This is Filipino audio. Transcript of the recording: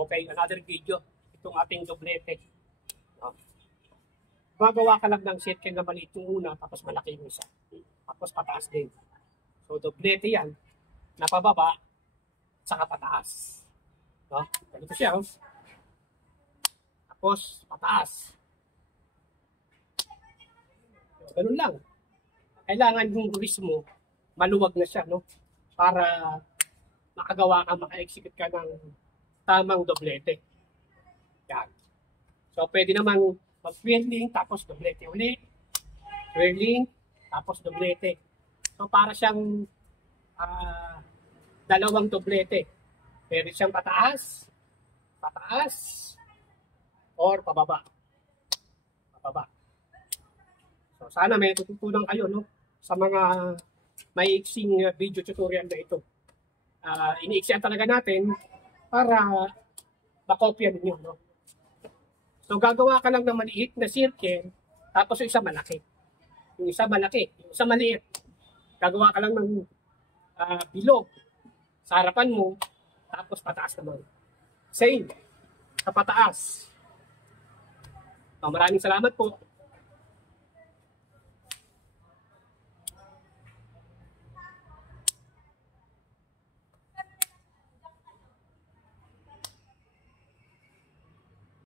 Okay, another video. Itong ating doblete. Gagawa ka lang ng circle na maliit yung una, tapos malaki yung isa. Tapos pataas din. So, doblete yan. Napababa, saka pataas. No? Ganito siya. Oh. Tapos, pataas. So, ganun lang. Kailangan yung wrist mo, maluwag na siya, no? Para makagawa ka, maka-execute ka ng tamang doblete. Yan. So, pwede naman mag-twirling, tapos doblete ulit. Twirling, tapos doblete. So, para siyang dalawang doblete. Pwede siyang pataas, pataas, or pababa. Pababa. So, sana may tututunan kayo, no? Sa mga maiiksing video tutorial na ito. Iniiksian talaga natin para makopya ninyo, no? So, gagawa ka lang ng maliit na circle, tapos yung isa malaki. Yung isa malaki, yung isa maliit. Gagawa ka lang ng bilog sa harapan mo, tapos pataas naman. Same, sa pataas. Maraming salamat po.